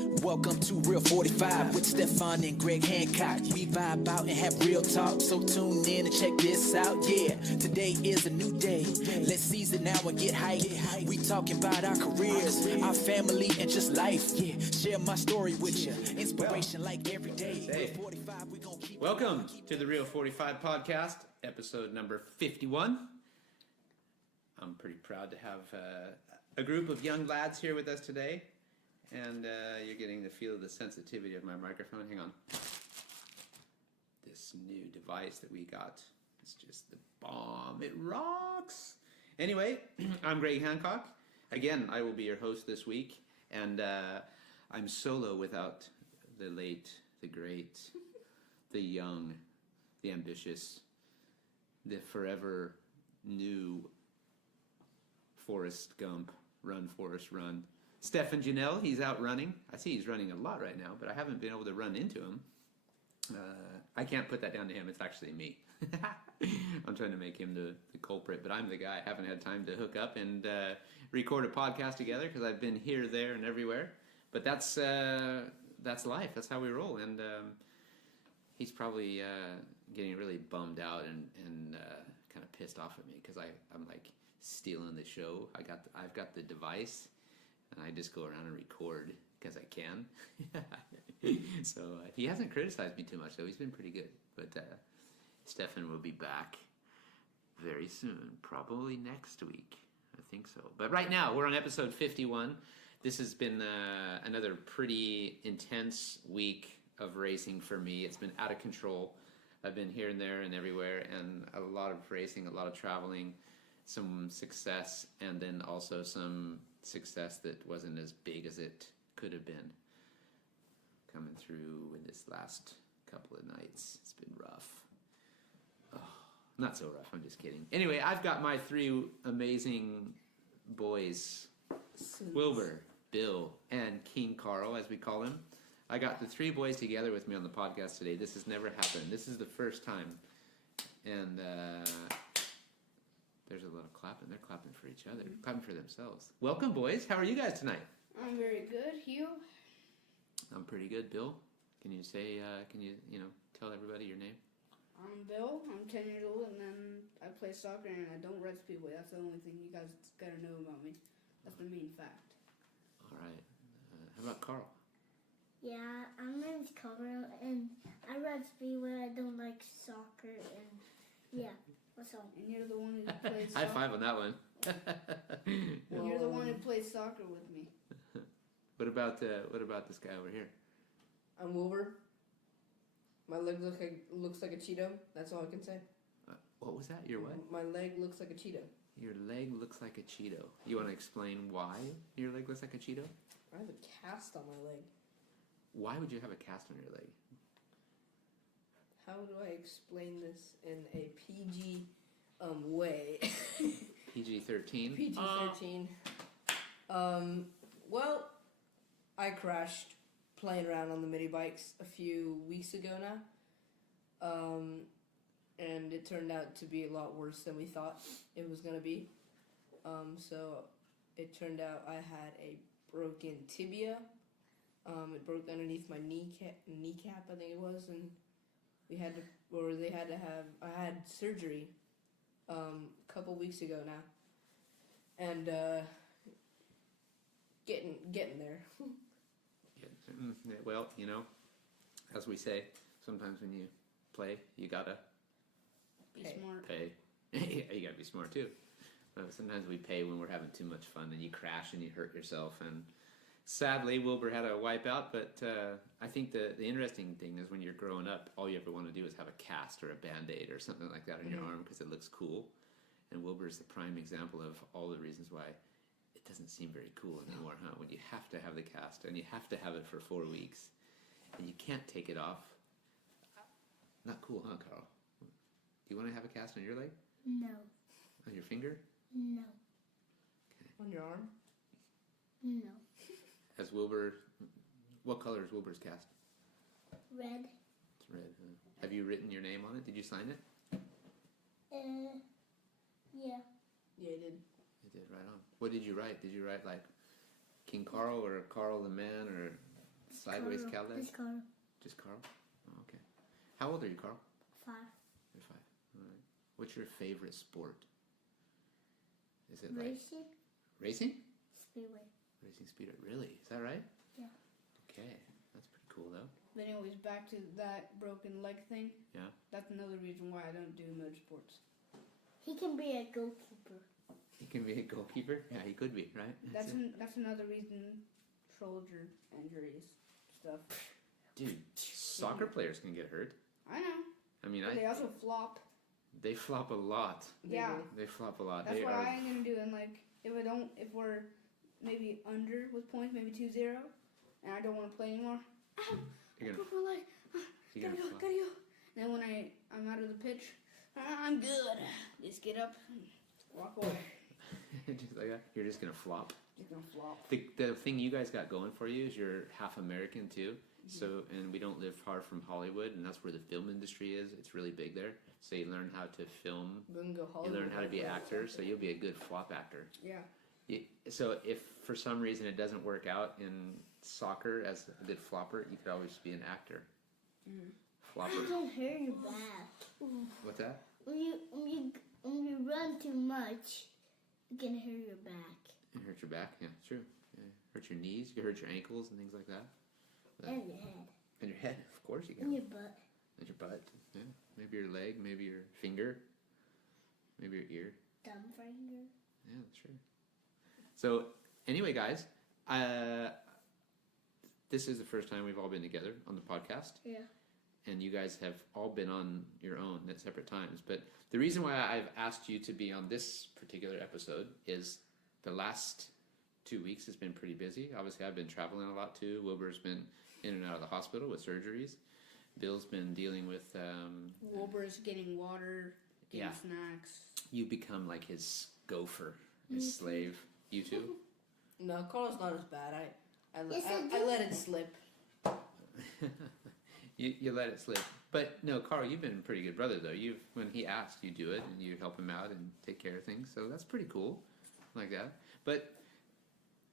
Welcome to Real 45 with Stefan and Greg Hancock. We vibe out and have real talk, so tune in and check this out. Yeah, today is a new day. Let's seize it now and get hyped. We talking about our careers, our family, and just life. Yeah, share my story with you. Inspiration like every day. Real 45, we gonna keep. Welcome to the Real 45 podcast, episode number 51. I'm pretty proud to have a group of young lads here with us today. And you're getting the feel of the sensitivity of my microphone. Hang on. This new device that we got is just the bomb. It rocks. Anyway, I'm Greg Hancock. Again, I will be your host this week. And I'm solo without the late, the great, the young, the ambitious, the forever new Forrest Gump. Run, Forrest, run. Stefan Janelle, he's out running. I see he's running a lot right now, but I haven't been able to run into him. I can't put that down to him. It's actually me. I'm trying to make him the culprit, but I'm the guy. I haven't had time to hook up and record a podcast together because I've been here, there, and everywhere. But that's life. That's how we roll. And he's probably getting really bummed out and kind of pissed off at me because I'm like stealing the show. I've got the device. And I just go around and record because I can. So he hasn't criticized me too much, though. He's been pretty good. But Stefan will be back very soon, probably next week. I think so. But right now, we're on episode 51. This has been another pretty intense week of racing for me. It's been out of control. I've been here and there and everywhere, and a lot of racing, a lot of traveling, some success, and then also some success that wasn't as big as it could have been coming through in this last couple of nights. It's been rough. Oh, not so rough, I'm just kidding. Anyway, I've got my three amazing boys, Wilbur, Bill, and King Karl, as we call him. I got the three boys together with me on the podcast today. This has never happened. This is the first time. And there's a lot of clapping. They're clapping for each other, clapping for themselves. Welcome, boys. How are you guys tonight? I'm very good. You? I'm pretty good. Bill, can you say, tell everybody your name? I'm Bill. I'm 10 years old, and then I play soccer, and I don't ride Speedway. That's the only thing you guys gotta know about me. That's the main fact. All right. How about Karl? Yeah, my name's Karl, and I ride Speedway. I don't like soccer, and yeah. What's up? And you're the one who plays High soccer. five on that one. And you're the one who plays soccer with me. What about this guy over here? I'm Wilbur. My leg looks like a Cheeto. That's all I can say. What was that? Your what? My leg looks like a Cheeto. Your leg looks like a Cheeto. You want to explain why your leg looks like a Cheeto? I have a cast on my leg. Why would you have a cast on your leg? How do I explain this in a PG way? PG-13? PG-13. Well, I crashed playing around on the mini bikes a few weeks ago now. And it turned out to be a lot worse than we thought it was going to be. So it turned out I had a broken tibia. It broke underneath my kneecap, I think it was, and I had surgery a couple weeks ago now, and getting there. Well, as we say, sometimes when you play, you gotta Be smart. pay. You gotta be smart too. Sometimes we pay when we're having too much fun, and you crash and you hurt yourself. And sadly, Wilbur had a wipeout. But I think the interesting thing is when you're growing up, all you ever want to do is have a cast or a Band-Aid or something like that on your arm because it looks cool. And Wilbur is the prime example of all the reasons why it doesn't seem very cool anymore, huh? When you have to have the cast and you have to have it for 4 weeks and you can't take it off. Not cool, huh, Karl? Do you want to have a cast on your leg? No. On your finger? No. Okay. On your arm? No. As Wilbur, what color is Wilbur's cast? Red. It's red. Huh? Have you written your name on it? Did you sign it? Yeah. Yeah, I did. You did, right on. What did you write? Did you write like King Karl or Karl the man or Sideways Carl. Cadillac? It's Carl. Just Karl? Oh, okay. How old are you, Karl? 5. You're 5. All right. What's your favorite sport? Is it like Racing. racing? Speedway. Racing speedway. Really? Is that right? Yeah. Okay. That's pretty cool, though. But anyways, back to that broken leg thing. Yeah. That's another reason why I don't do motorsports. He can be a goalkeeper. He can be a goalkeeper? Yeah, he could be, right? That's another reason. Shoulder injuries, stuff. Dude, soccer players can get hurt. I know. I mean, But they also flop. they flop a lot. Yeah. They flop a lot. That's They what are. I'm gonna do. And like, if we're maybe under with points, maybe 2-0, and I don't want to play anymore. Ow! You're I gonna, broke my leg. you're Gotta gonna go, flop. gotta go. And then when I'm out of the pitch, I'm good. Just get up, and walk away. Just like that. You're just gonna flop. Just gonna flop. The thing you guys got going for you is you're half American too. So, and we don't live far from Hollywood, and that's where the film industry is. It's really big there. So you learn how to film. We can go You Hollywood. learn how to be an actor. So you'll be a good flop actor. Yeah. So if for some reason it doesn't work out in soccer as a good flopper, you could always be an actor. You Flopper. can hurt your back. What's that? When you run too much, you can hurt your back. It hurt your back. Yeah, true. Yeah. Hurt your knees. You can hurt your ankles and things like that. And your head. And your head, of course you And can. your butt. And your butt. Yeah. Maybe your leg. Maybe your finger. Maybe your ear. Thumb finger. Yeah, sure. So anyway, guys, this is the first time we've all been together on the podcast. Yeah. And you guys have all been on your own at separate times. But the reason why I've asked you to be on this particular episode is the last 2 weeks has been pretty busy. Obviously, I've been traveling a lot too. Wilbur's been in and out of the hospital with surgeries. Bill's been dealing with... Wilbur's getting water, getting Yeah. snacks. you become like his gopher, his slave. You too? No, Carl's not as bad. Yes, I let it slip. You let it slip. But no, Karl, you've been a pretty good brother though. When he asks, you do it and you help him out and take care of things. So that's pretty cool, like that. But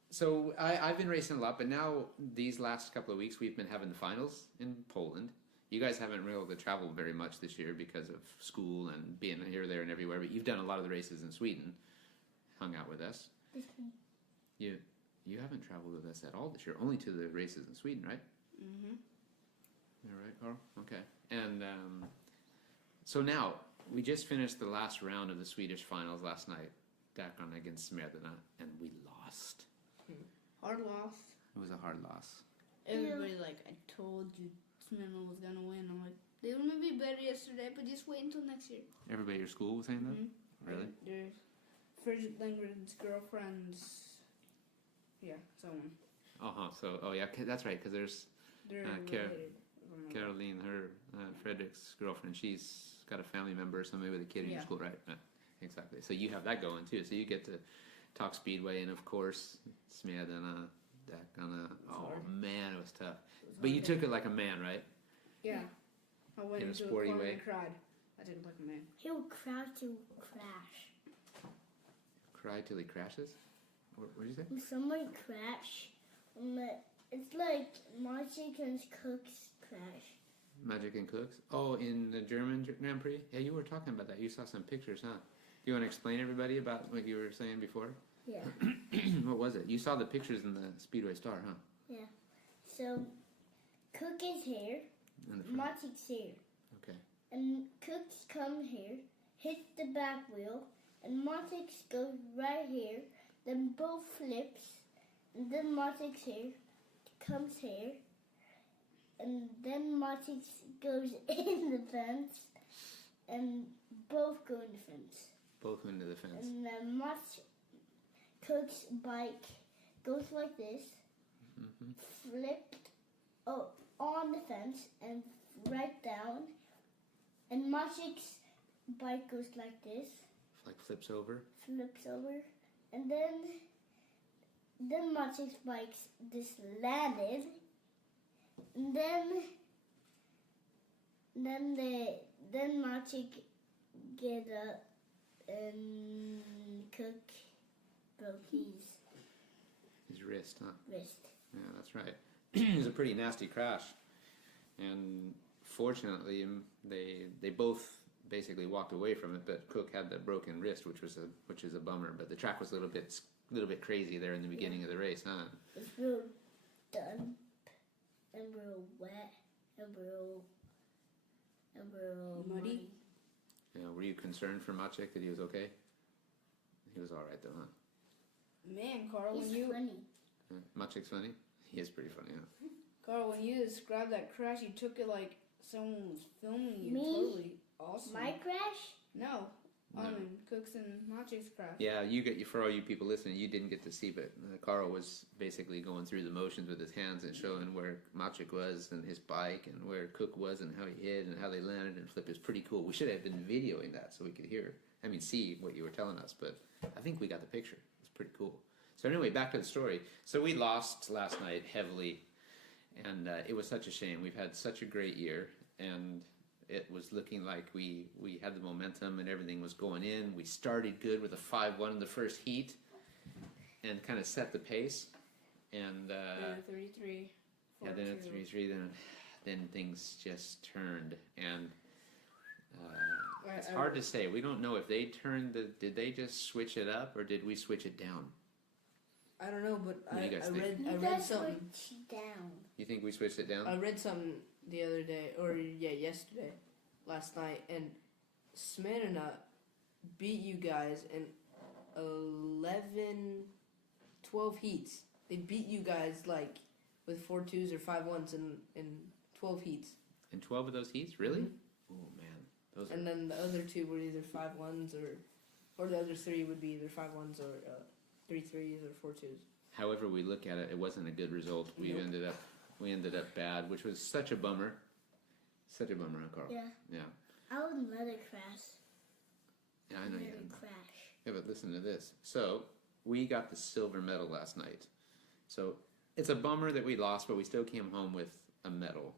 so I've been racing a lot, but now these last couple of weeks we've been having the finals in Poland. You guys haven't been able to travel very much this year because of school and being here, there, and everywhere. But you've done a lot of the races in Sweden, hung out with us. You haven't traveled with us at all this year, only to the races in Sweden, right? Mm-hmm. All right, Karl? Okay. And so now, we just finished the last round of the Swedish finals last night, Dakon against Smedena, and we lost. Hard loss. It was a hard loss. Everybody like, I told you Smyrna was gonna win. I'm like, they were maybe better yesterday, but just wait until next year. Everybody at your school was saying that? Mhm. Really? There's Frigid Lindgren's girlfriend's. Yeah, someone. Uh-huh. So, oh yeah, that's right, because there's They're Kara- related. Caroline, her, Frederick's girlfriend, she's got a family member, somebody with a kid in your Yeah. school, right? Exactly. So you have that going too. So you get to talk Speedway, and of course, Smedena, Dakon. Oh hard. man, it was tough. But you took it like a man, right? Yeah. I went In a into a sporty corner way? and cried. I took it like a man. He will cry to crash. Cry till he crashes? What did you say? When somebody crash, it's like Magic and Cook's crash. Magic and Cooks? Oh, in the German Grand Prix? Yeah, you were talking about that. You saw some pictures, huh? You want to explain everybody about what you were saying before? Yeah. What was it? You saw the pictures in the Speedway Star, huh? Yeah. So, Cook is here, In the front. Magic's here. Okay. And Cooks come here, hits the back wheel, and Magic goes right here, then both flips, and then Magic's here, comes here, and then Magic goes in the fence, and both go in the fence. Both into the fence. And then Cook's bike goes like this, flipped up on the fence and right down, and Magic's bike goes like this, Like flips over. and then Magic's bike just landed, and then Magic get up and Cook broke his His wrist, huh? wrist. Yeah, that's right. it was a pretty nasty crash, and fortunately they both basically walked away from it. But Cook had the broken wrist, which is a bummer. But the track was a little bit crazy there in the beginning of the race, huh? It's real damp and real wet and real Muddy? Yeah, were you concerned for Maciek that he was okay? He was all right though, huh? Man, Karl, He's when you funny. Maciek's funny. He is pretty funny, huh? Karl, when you described that crash, you took it like someone was filming you. Me? Totally awesome. My crash? No. No. Cook's and Maciek's crash. Yeah, for all you people listening, you didn't get to see, but Karl was basically going through the motions with his hands and showing where Maciek was and his bike and where Cook was and how he hit and how they landed and flipped. It was pretty cool. We should have been videoing that so we could see what you were telling us, but I think we got the picture. It was pretty cool. So anyway, back to the story. So we lost last night heavily, and it was such a shame. We've had such a great year, and it was looking like we had the momentum and everything was going in. We started good with a 5-1 in the first heat and kind of set the pace. And 33. yeah, then at 33, then things just turned. And it's hard to say. We don't know if they did they just switch it up or did we switch it down? I don't know, but What do you guys think? I read something. Down. You think we switched it down? I read something the other day, yesterday, last night, and Smyrna beat you guys in 11, 12 heats. They beat you guys like with 4-2s or 5-1s in 12 heats. In 12 of those heats? Really? Mhm. Oh, man. Those And then the other 2 were either 5-1s or the other 3 would be either 5-1s or 3-3s or 4-2s. However we look at it, it wasn't a good result. We Nope. ended up bad, which was such a bummer. Such a bummer, huh, Karl? Yeah. Yeah. I would let it crash. Yeah, I know you Let did. it crash. Yeah, but listen to this. So, we got the silver medal last night. So, it's a bummer that we lost, but we still came home with a medal.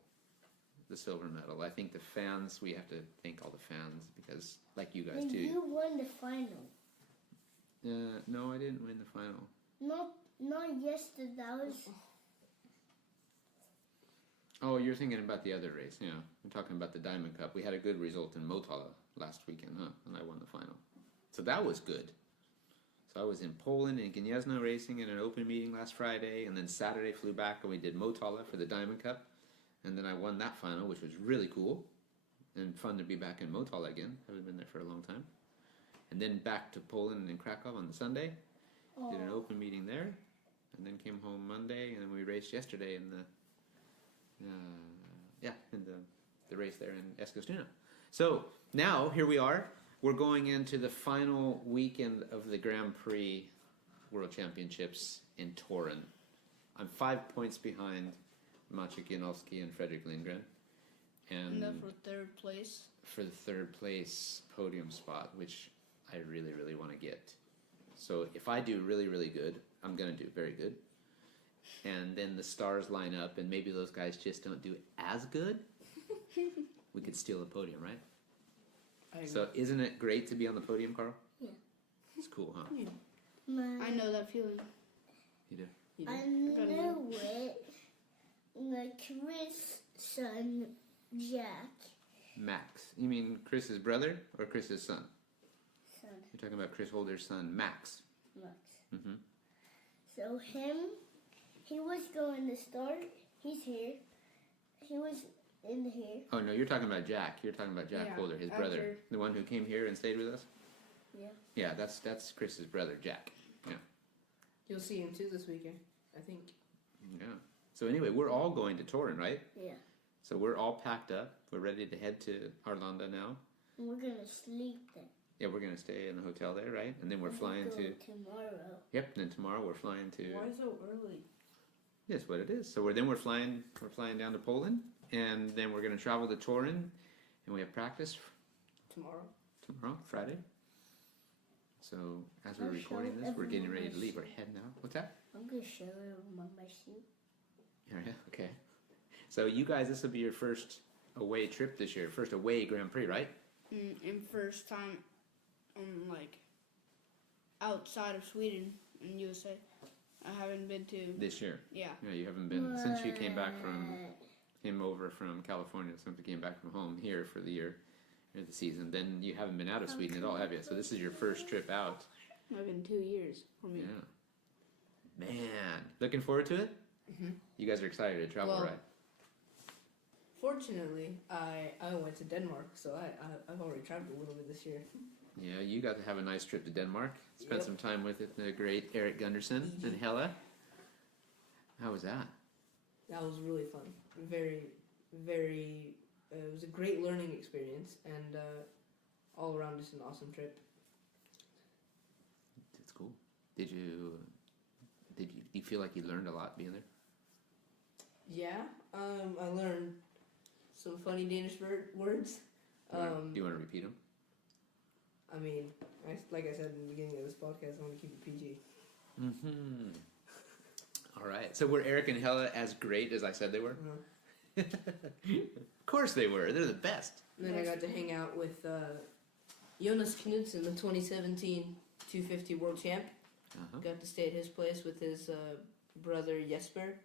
The silver medal. I think the fans, we have to thank all the fans because, like you guys And too. you won the final. No, I didn't win the final. Not yesterday. That was Oh, you're thinking about the other race, yeah. I'm talking about the Diamond Cup. We had a good result in Motala last weekend, huh? And I won the final. So that was good. So I was in Poland and Gniezno racing in an open meeting last Friday, and then Saturday flew back and we did Motala for the Diamond Cup. And then I won that final, which was really cool and fun to be back in Motala again. Haven't been there for a long time. And then back to Poland and Krakow on the Sunday. Did an open meeting there, and then came home Monday, and then we raced yesterday in the race there in Eskilstuna. So now here we are. We're going into the final weekend of the Grand Prix World Championships in Torun. I'm 5 points behind Maciek Janowski and Fredrik Lindgren, and for third place. for the third place podium spot, which I really, really want to get. So if I do really, really good, I'm going to do very good. And then the stars line up, and maybe those guys just don't do as good. We could steal the podium, right? I agree. So isn't it great to be on the podium, Karl? Yeah. It's cool, huh? I know that feeling. You do? You know? I know it. Like Chris' son, Jack. Max. You mean Chris's brother or Chris's son? Son, You're talking about Chris Holder's son, Max. Max. Mm-hmm. So he was going to start. He's here. He was in here. Oh, no, you're talking about Jack. You're talking about Jack Yeah, Holder, his after- brother. The one who came here and stayed with us? Yeah. Yeah, that's Chris's brother, Jack. Yeah. You'll see him too this weekend, I think. Yeah. So anyway, we're all going to Torun, right? Yeah. So we're all packed up. We're ready to head to Arlanda now. And we're gonna sleep there. Yeah, we're going to stay in the hotel there, right? And then we're And flying go to... tomorrow. Yep, and then tomorrow we're flying to... Why so early? That's what it is. So we're flying down to Poland, and then we're going to travel to Torun, and we have practice Tomorrow. tomorrow, Friday. So as we're I'll recording show this, we're getting ready to everyone leave. my We're heading out. What's that? I'm gonna show everyone my suit. Yeah, okay. So you guys, this will be your first away trip this year, first away Grand Prix, right? And first time, outside of Sweden in USA. I haven't been to. This year. Yeah. Yeah, you haven't been since you came back from him over from California. Since you came back from home here for the year, or the season. Then you haven't been out of Sweden at all, have you? So this is your first trip out. It's been 2 years for me. Yeah. Man, looking forward to it. Mhm. You guys are excited to travel, Well, right? Fortunately, I went to Denmark, so I've already traveled a little bit this year. Yeah, you got to have a nice trip to Denmark. Spent Yep. some time with the great Eric Gunderson and Hella. How was that? That was really fun. Very, very. It was a great learning experience, and all around just an awesome trip. That's cool. Do you feel like you learned a lot being there? Yeah, I learned some funny Danish words. Do you want to repeat them? I mean, like I said in the beginning of this podcast, I want to keep it PG. Mm-hmm. All right. So were Eric and Hella as great as I said they were? Uh-huh. Of course they were. They're the best. And then I got to hang out with Jonas Knudsen, the 2017 250 world champ. Uh-huh. Got to stay at his place with his brother Jesper,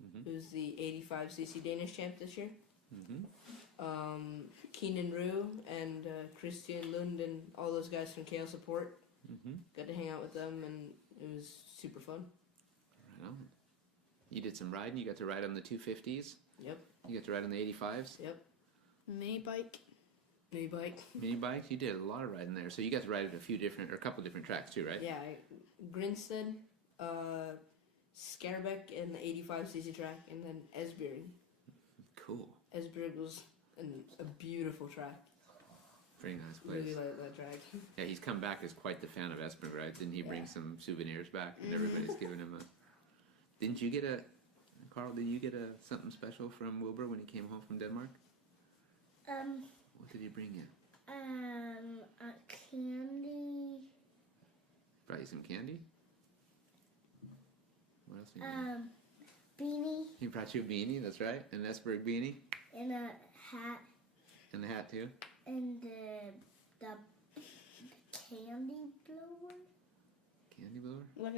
Mm-hmm. who's the 85cc Danish champ this year. Mm-hmm. Keenan Rue and Christian Lund and all those guys from KL Support. Mm-hmm. Got to hang out with them, and it was super fun. Right on. You did some riding. You got to ride on the 250s. Yep. You got to ride on the 85s. Mini bike. Mini bike. Mini bikes. You did a lot of riding there. So you got to ride at a couple different tracks too, right? Yeah, Grinstead, Scarebeck in the 85cc track, and then Esbjerg. Cool. Esbjerg was a beautiful track. Pretty nice place. Really like that track. Yeah, he's come back as quite the fan of Espen, right? Didn't he bring Yeah. some souvenirs back? And everybody's giving him a... Didn't you get Karl, did you get something special from Wilbur when he came home from Denmark? What did he bring you? A candy. Brought you some candy? What else did he bring? Beanie He brought you a beanie, that's right. An Esberg beanie. and a hat And the hat too. and the candy blower. Candy blower? Like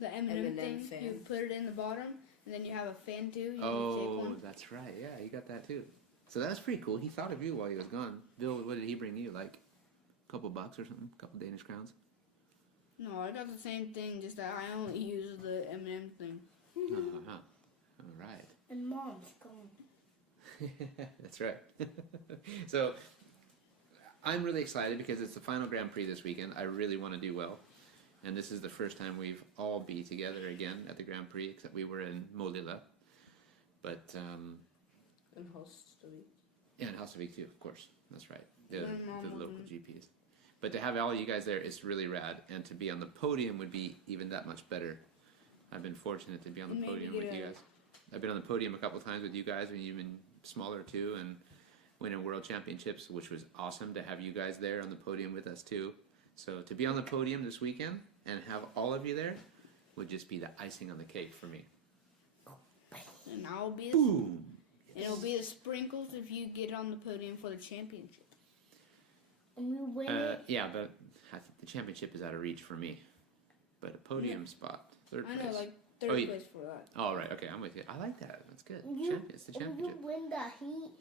the M&M M&M thing. fan. You put it in the bottom, and then you have a fan too. You can Oh, take one. that's right. Yeah, you got that too. So that's pretty cool. He thought of you while he was gone. Bill, what did he bring you? Like a couple bucks or something? A couple Danish crowns? No, I got the same thing, just that I only use the M&M thing. Uh-huh. All right. And Mom's gone. That's right. So I'm really excited because it's the final Grand Prix this weekend. I really want to do well. And this is the first time we've all be together again at the Grand Prix, except we were in Molilla. But, And Hostovik. yeah, and Husavik too, of course. That's right. The Mom local wasn't- GPs. But to have all you guys there is really rad. And to be on the podium would be even that much better. I've been fortunate to be on the Maybe podium get with you a- guys. I've been on the podium a couple times with you guys when you've been smaller too, and winning world championships, which was awesome to have you guys there on the podium with us too. So to be on the podium this weekend and have all of you there would just be the icing on the cake for me. And I'll be Boom! it'll be the sprinkles if you get on the podium for the championship. And we win it. Yeah, but I think the championship is out of reach for me. But a podium spot, third I place. know, like third Oh, yeah. place for that. Oh, right, okay, I'm with you. I like that. That's good. It's the If you championship. win the heat,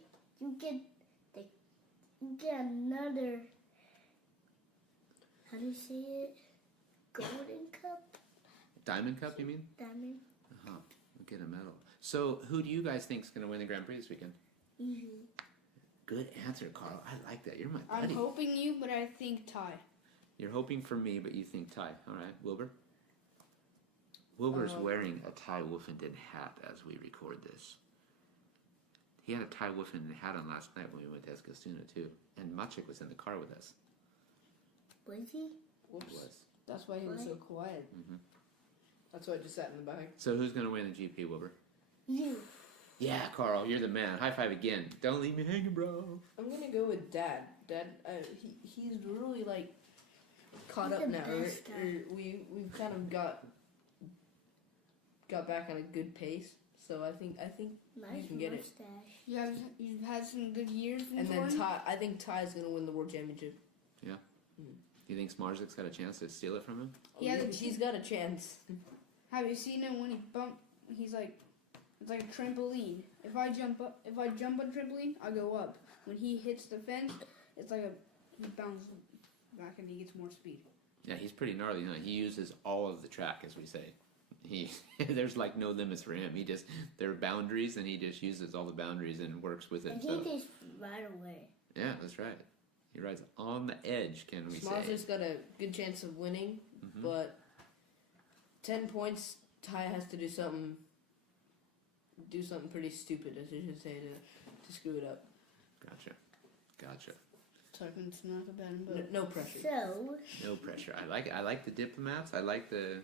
you get another. How do you say it? Golden cup, Diamond Cup, you mean? diamond. Uh-huh. We'll get a medal. So, who do you guys think is going to win the Grand Prix this weekend? You. Good answer, Karl. I like that. You're my I'm buddy. hoping you, but I think Ty. You're hoping for me, but you think Ty. All right, Wilbur? Wilbur's wearing a Ty Wolfenden hat as we record this. He had a Ty Wolfenden hat on last night when we went to Eskilstuna, too. And Maciek was in the car with us. Was he? Whoops. He was. That's why he was so quiet. Mm-hmm. That's why I just sat in the back. So, who's going to win the GP, Wilbur? You. Yeah, Karl, you're the man. High five again. Don't leave me hanging, bro. I'm gonna go with Dad. Dad, he's really like caught He's up the now. best guy. We've kind of got back on a good pace. So I think Nice you can get it. mustache. You've had some good years in And then Torun. I think Ty's gonna win the world championship. Do you think Smarzik's got a chance to steal it from him? Yeah, He's got a chance. Have you seen him when he bump? He's like, it's like a trampoline. If I jump on trampoline, I go up. When he hits the fence, it's like he bounces back and he gets more speed. Yeah, he's pretty gnarly. Huh? He uses all of the track, as we say. There's like no limits for him. There are boundaries, and he just uses all the boundaries and works with it. And So he just right away. yeah, that's right. He rides on the edge. Can we say? Smarzlick's got a good chance of winning, but 10 points. Ty has to do something pretty stupid, as you should say, to screw it up. Gotcha. Talking to knock a bad boat. No pressure. So, No pressure. I like the diplomats. I like the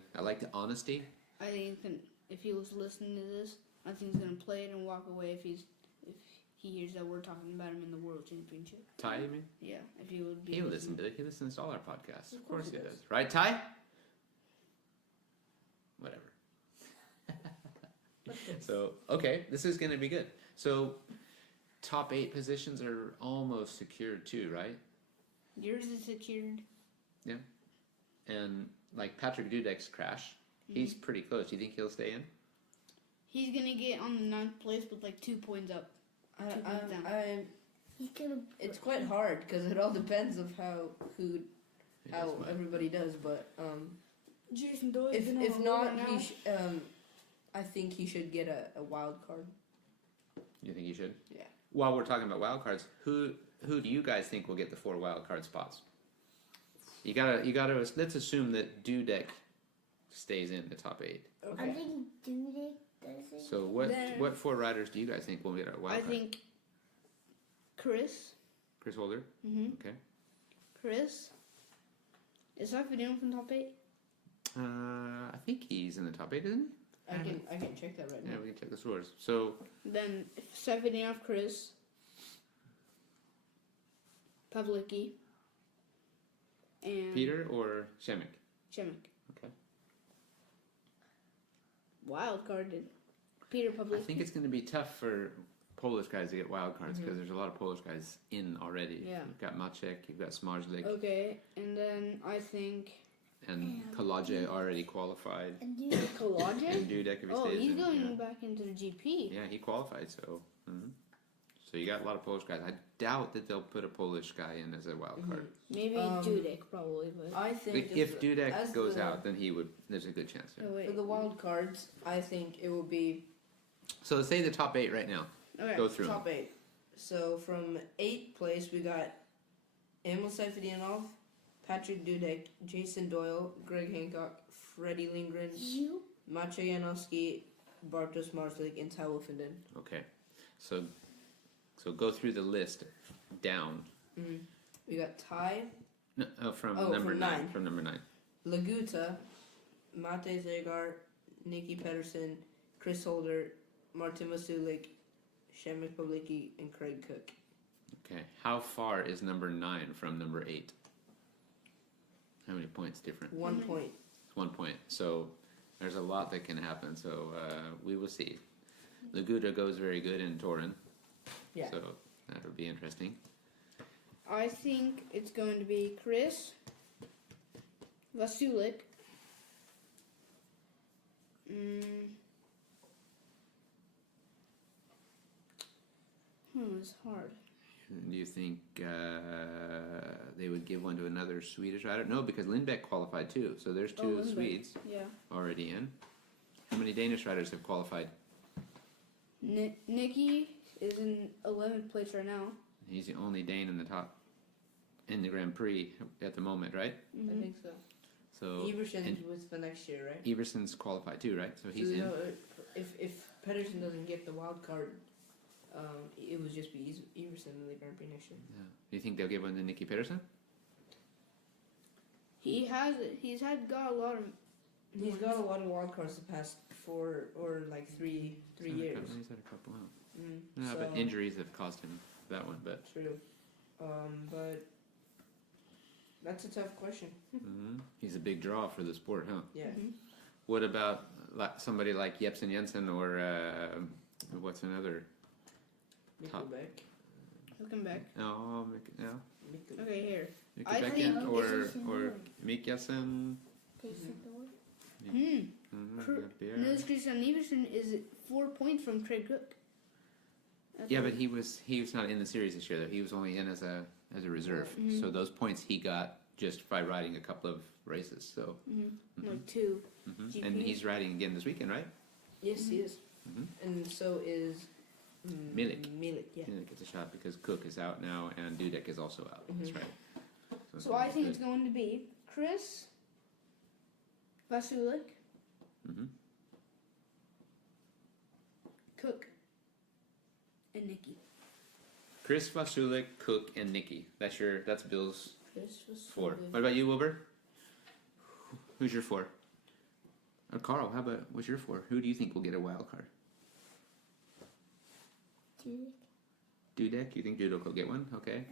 honesty. I think if he was listening to this, I think he's gonna play it and walk away if he hears that we're talking about him in the World Championship. Ty, you mean? Yeah, if he would be. He'll listen to it. He listens to all our podcasts. Of course he does. Right, Ty? Whatever. So, okay, this is going to be good. So, top 8 positions are almost secured too, right? Yours is secured. Yeah. And like Patrick Dudek's crash, he's pretty close. Do you think he'll stay in? He's gonna get on the 9th place with like 2 points up. he's gonna. It's quite hard because it all depends of how everybody does. But Jason Doyle. if not, I think he should get a wild card. You think he should? Yeah. While we're talking about wild cards, who do you guys think will get the 4 wild card spots? You gotta. Let's assume that Dudek stays in the top 8. Okay. I think Dudek does it. So what 4 riders do you guys think will get a wild I card? think Chris. Chris Holder. Mm-hmm. Okay. Chris. Is Safadino from top 8? I think he's in the top 8, isn't he? I can check that right Yeah, now. we can check the scores. So Then Safadino, Chris. Pavlicki. And Peter or Shemek? Shemek. Okay. Wild carded. Peter I Pavlicki. think it's going to be tough for Polish guys to get wild cards because there's a lot of Polish guys in already. Yeah. You've got Maciek, you've got Smarzlik, Okay, and then I think and Kolaje already qualified. And Dudek. Kolaje. And Dudek if he Oh, stays he's in. going back into the GP. Yeah, he qualified. So, so you got a lot of Polish guys. I doubt that they'll put a Polish guy in as a wild card. Maybe Um, Dudek, probably, but. I think If Dudek as goes the- out, then he would. There's a good chance. Oh, There. wait. for the wild cards, I think it will be So let's say the top 8 right now. Okay. Go through 'em. top 8. So from 8th place, we got Emil Seyfedinov, Patrick Dudek, Jason Doyle, Greg Hancock, Freddie Lindgren, You? Maciej Janowski, Bartosz Marzlik, and Ty Wolfenden. Okay. So go through the list down. We got Ty, No, from Oh, number from 9. 9. From number 9. Laguta, Mate Zagar, Nikki Pedersen, Chris Holder, Martin Masulik, Shemek Pavlicki, and Craig Cook. Okay. How far is number 9 from number 8? How many points different? 1 point. It's 1 point. So there's a lot that can happen. So we will see. Laguta goes very good in Torun. Yeah. So that'll be interesting. I think it's going to be Chris, Vasulik. It's hard. Do you think they would give one to another Swedish rider? No, because Lindbeck qualified too. So there's 2 Lindbeck. Swedes Yeah. already in. How many Danish riders have qualified? Nikki is in 11th place right now. He's the only Dane in the top in the Grand Prix at the moment, right? I think so. So Everson's with the next year, right? Everson's qualified too, right? So he's So, in. no, if Pedersen doesn't get the wild card, it would just be Everson in the Grand Prix next year. Yeah. Do you think they'll give one to Nicky Pedersen? He's got a lot of. He's got a lot of wild cards the past 4 or like 3 years. He's had a couple out. Mm, Yeah, so, but injuries have cost him that one. But True. But that's a tough question. he's a big draw for the sport, huh? Yeah. What about somebody like Jepsen Jensen or what's another? Top. Nickelback. Looking back. Oh, yeah. Okay, here. Mick I Beckett think or Jason or Doyle. Mick Jensen. Jason Doyle. Nils Christian Iversen is 4 points from Trey Cook. Yeah, but he was not in the series this year though. He was only in as a reserve. So those points he got just by riding a couple of races. So Like 2. and he's riding again this weekend, right? Yes, he is. And so is Milik. Milik, yeah. He gets a shot because Cook is out now and Dudek is also out. That's right. So I think it's going to be Chris, Vasulik, Cook, and Nikki. Chris, Vasulik, Cook, and Nikki. That's Bill's Chris was 4. What about you, Wilbur? Who's your 4? Or Karl, what's your 4? Who do you think will get a wild card? Dudek? You think Dudek will get one? Okay.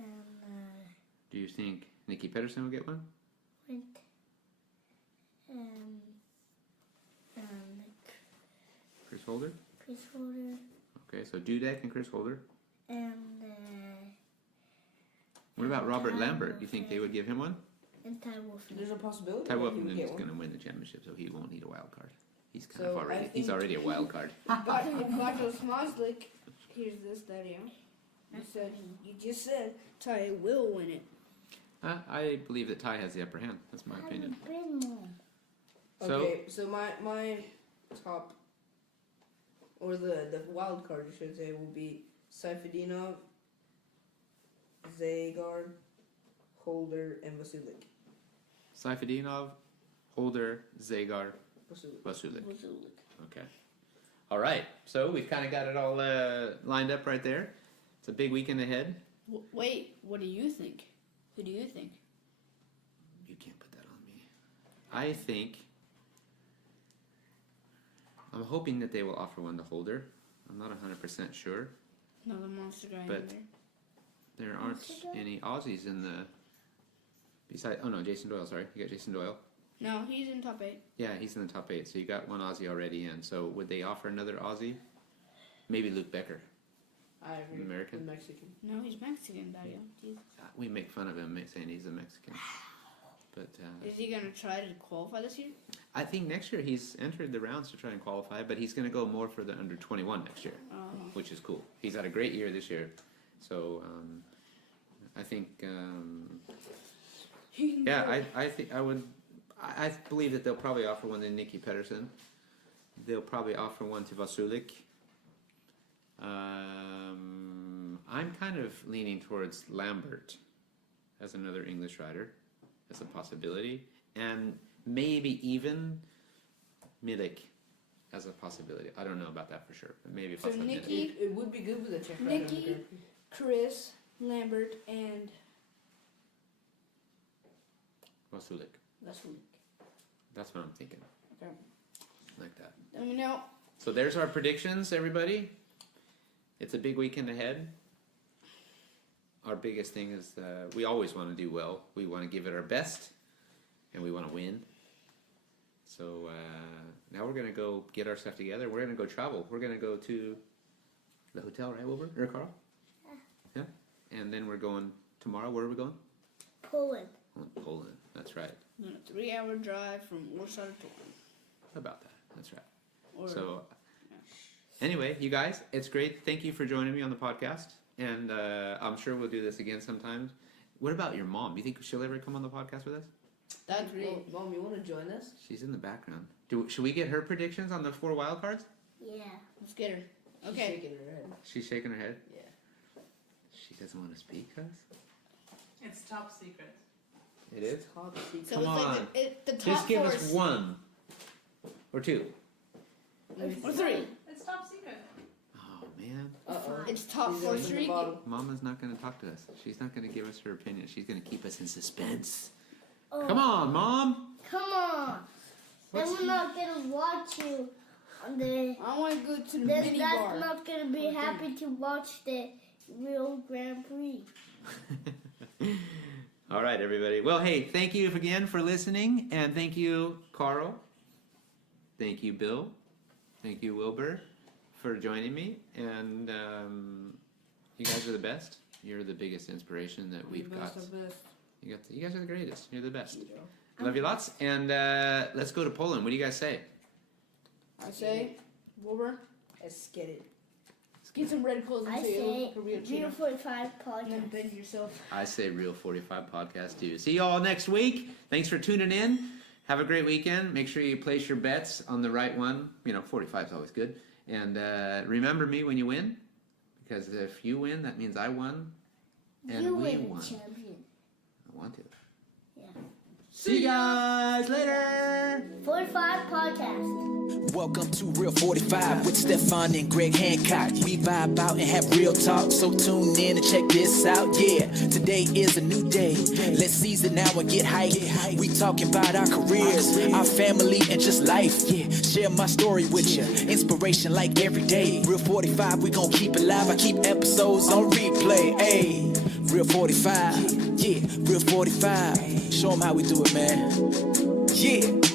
Do you think Nikki Pedersen will get one? Chris Holder? Chris Holder. Okay, so Dudek and Chris Holder. And What about Robert Lambert? Do you think they would give him one? and Ty Wolfman. There's a possibility. Ty that he Wolfman would is get one. going to win the championship, so he won't need a wild card. He's kind So of already. I He's think- already a wild card. But if Michael Smoslik, here's this video. You just said Ty will win it. I believe that Ty has the upper hand. That's my opinion. So Okay, so my top, or the wild card, I should say, will be Saifedinov, Zagar, Holder, and Vasulik. Saifedinov, Holder, Zagar, Vasulik. Okay. All right. So we've kind of got it all lined up right there. It's a big weekend ahead. Wait, what do you think? Who do you think? You can't put that on me. I think. I'm hoping that they will offer one to Holder. I'm not 100% sure. No, the monster guy But- in there. There aren't any Aussies in the. Besides, oh no, Jason Doyle. Sorry, you got Jason Doyle. No, he's in top 8. Yeah, he's in the top 8. So you got one Aussie already in. So would they offer another Aussie? Maybe Luke Becker. I agree. American? The Mexican. No, he's Mexican, Dario. Jesus. We make fun of him saying he's a Mexican. But Is he gonna try to qualify this year? I think next year he's entered the rounds to try and qualify, but he's going to go more for the under 21 next year, which is cool. He's had a great year this year. So I think, I think I would. I believe that they'll probably offer one to Nikki Pedersen. They'll probably offer one to Vasulik. I'm kind of leaning towards Lambert as another English rider, as a possibility, and maybe even Milik as a possibility. I don't know about that for sure, but maybe if So I said Nikki- Milik. It would be good with a Czech rider on the Nikki, Grand Prix. Chris, Lambert, and Vasulik. Vasulik. That's what I'm thinking. Okay. Like that. Let me know. So there's our predictions, everybody. It's a big weekend ahead. Our biggest thing is we always want to do well. We want to give it our best, and we want to win. So now we're going to go get our stuff together. We're going to go travel. We're going to go to the hotel, right, Wilbur? Or Karl? Yeah. And then we're going tomorrow. Where are we going? Poland. Oh, Poland. That's right. A 3-hour drive from Warsaw to Torun. About that. That's right. Or, So anyway, you guys, it's great. Thank you for joining me on the podcast. And I'm sure we'll do this again sometimes. What about your mom? Do you think she'll ever come on the podcast with us? that's great. Mom, you want to join us? She's in the background. Should we get her predictions on the 4 wild cards? Yeah. Let's get her. She's Okay. shaking her head. She's shaking her head. Yeah. She doesn't want to speak to us? It's top secret. It is? Top secret. So Come it's on. like the top Just give four. us 1 or 2. Or 3. It's top secret. Oh, man. Uh-oh. It's top She's 4 opened the streak. bottle. Mama's not going to talk to us. She's not going to give us her opinion. She's going to keep us in suspense. Oh, Come on, Mom. Come on. Then we're not gonna watch you on the. I want to go to the Then mini that's bar. not gonna be happy to watch the real Grand Prix. All right, everybody. Well, hey, thank you again for listening. And thank you, Karl. Thank you, Bill. Thank you, Wilbur, for joining me. And you guys are the best. You're the biggest inspiration that we've got. Best of best. You guys are the greatest. You're the best. Love you lots. And let's go to Poland. What do you guys say? I say, Wilbur, Let's get it. get some red clothes I and say a real Real cheetah. 45 And then podcast. bend yourself. I say Real 45 podcast too. See you all next week. Thanks for tuning in. Have a great weekend. Make sure you place your bets on the right one. 45 is always good. And remember me when you win, because if you win, that means I won, and You we win, won. champion. I want to. Yeah. See you guys later. 45 podcast. Welcome to Real 45 with Stefan and Greg Hancock. We vibe out and have real talk, so tune in and check this out. Yeah, today is a new day. Let's seize it now and get hyped. We talking about our careers, our family, and just life. Yeah, share my story with you. Inspiration like every day. Real 45, we gon' keep it live. I keep episodes on replay. Hey, Real 45. Yeah, Real 45. Show them how we do it, man. Yeah.